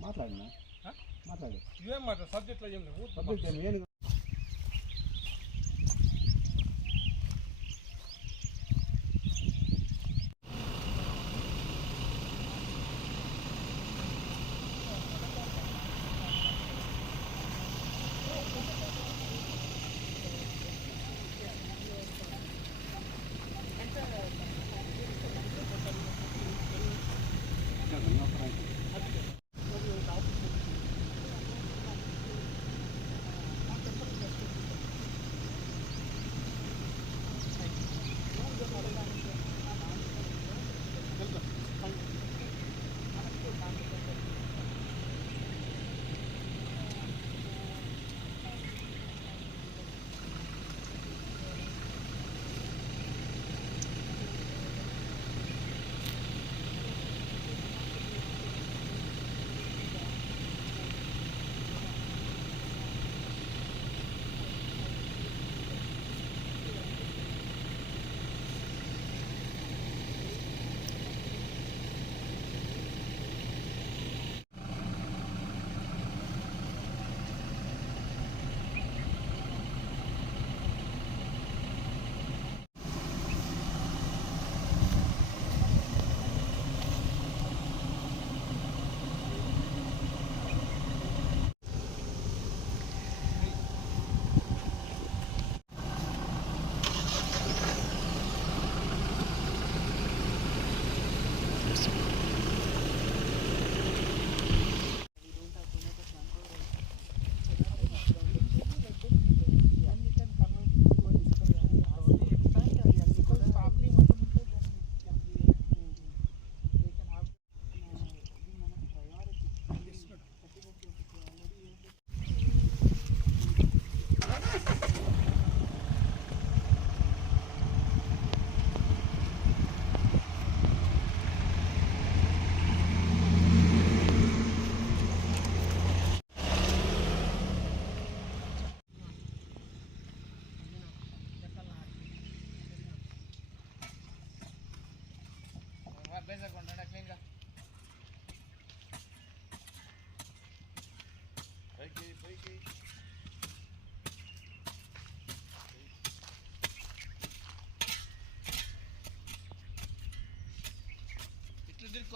మాట్లాడినా? మాట్లాడు. ఇవేం మాట సబ్జెక్ట్లో ఏం సబ్జెక్ట్ ఏమి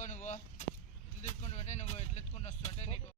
ఏను నువ్వు. ఇల్లు తిరుక్కుంటూ నువ్వు ఇల్లు ఎత్తుకొని వస్తుంటే నీకు.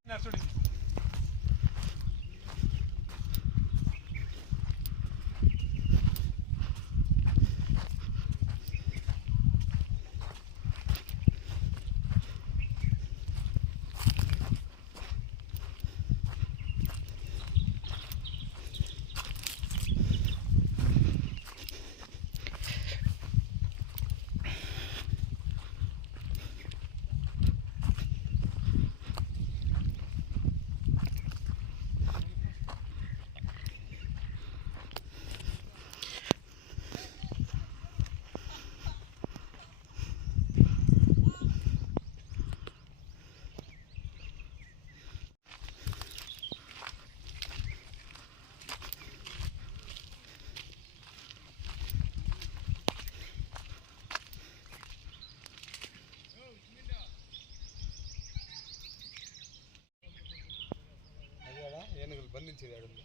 నర్సుడి అది ఏనుగులు బంధించేది ఆడుంది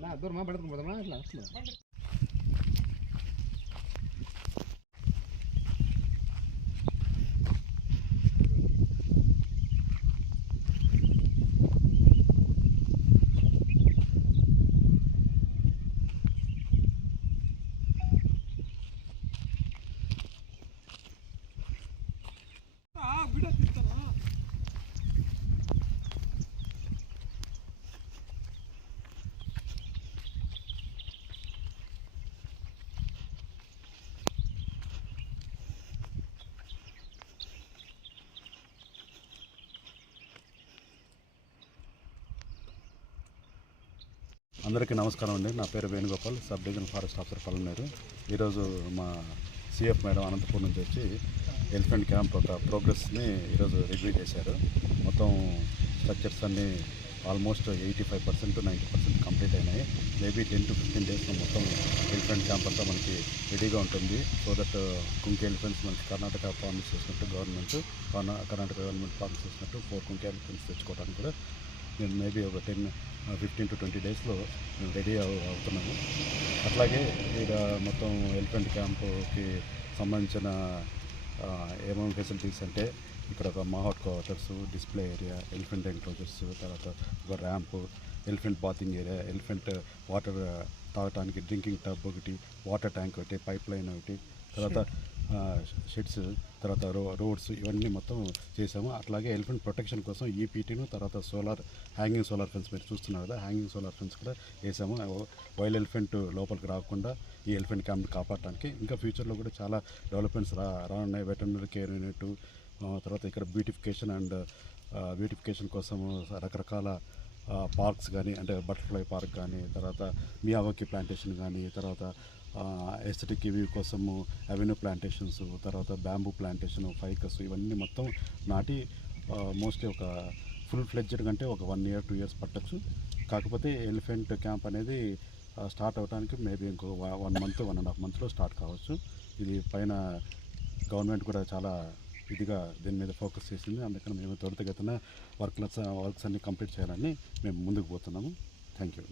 నా దూరమా పడుతుంది పోదామా ఇట్లా అందరికీ నమస్కారం అండి. నా పేరు Venugopal sub division forest officer Pallenuru ఈరోజు మా సిఎఫ్ మేడం అనంతపూర్ నుంచి వచ్చి ఎలిఫెంట్ క్యాంప్ ఒక ప్రోగ్రెస్ని ఈరోజు రివ్యూ చేశారు. మొత్తం స్ట్రక్చర్స్ అన్నీ almost eighty five percent ninety percent complete అయినాయి. మేబీ టెన్ టు ఫిఫ్టీన్ డేస్లో మొత్తం ఎలిఫెంట్ క్యాంప్ అంతా మనకి రెడీగా ఉంటుంది. సో దట్ కుంకి ఎలిఫెంట్స్ మనకి కర్ణాటక ప్రామిస్ చేసినట్టు గవర్నమెంట్ కర్ణాటక గవర్నమెంట్ ప్రామిస్ చేసినట్టు ఫోర్ కుంకి ఎలిఫెంట్స్ తెచ్చుకోవడానికి కూడా మేము మేబీ ఒక టెన్ ఫిఫ్టీన్ టు ట్వంటీ డేస్లో మేము రెడీ అవుతున్నాము అట్లాగే ఇక మొత్తం ఎలిఫెంట్ క్యాంపుకి సంబంధించిన ఏమేమి ఫెసిలిటీస్ అంటే ఇక్కడ ఒక mahout quarters display area elephant enclosures తర్వాత ఒక ramp elephant bathing area elephant water తాగటానికి డ్రింకింగ్ టబ్ ఒకటి వాటర్ ట్యాంక్ ఒకటి పైప్ లైన్ ఒకటి తర్వాత షెడ్స్ తర్వాత రో రోడ్స్ ఇవన్నీ మొత్తం చేసాము అట్లాగే ఎలిఫెంట్ ప్రొటెక్షన్ కోసం ఈపీటీను తర్వాత సోలార్ హ్యాంగింగ్ సోలార్ ఫెన్స్ మీరు చూస్తున్నారు కదా హ్యాంగింగ్ సోలార్ ఫెన్స్ కూడా వేసాము వైల్డ్ ఎలిఫెంట్ లోపలికి రాకుండా ఈ ఎలిఫెంట్ క్యాంప్ కాపాడటానికి. ఇంకా ఫ్యూచర్లో కూడా చాలా డెవలప్మెంట్స్ రా రానున్నాయి. వెటర్నరీ కేర్ యూనిట్ తర్వాత ఇక్కడ బ్యూటిఫికేషన్ అండ్ బ్యూటిఫికేషన్ కోసము రకరకాల పార్క్స్ కానీ అంటే బటర్ఫ్లై పార్క్ కానీ తర్వాత మియావాకి ప్లాంటేషన్ కానీ తర్వాత ఎస్థెటిక్ ఇవి కోసము అవెన్యూ ప్లాంటేషన్స్ తర్వాత బ్యాంబూ ప్లాంటేషన్ ఫైకస్ ఇవన్నీ మొత్తం నాటి మోస్ట్లీ ఒక ఫుల్ ఫ్లెడ్జెడ్ కంటే ఒక వన్ ఇయర్ టూ ఇయర్స్ పట్టచ్చు. కాకపోతే ఎలిఫెంట్ క్యాంప్ అనేది స్టార్ట్ అవడానికి మేబీ ఇంకో one month one and half మంత్లో స్టార్ట్ కావచ్చు. ఇది పైన గవర్నమెంట్ కూడా చాలా ఇదిగా దీని మీద ఫోకస్ చేసింది. అందుకని మేము త్వరితగతిన వర్క్లస్ వర్క్స్ అన్ని కంప్లీట్ చేయాలని మేము ముందుకు పోతున్నాము. Thank you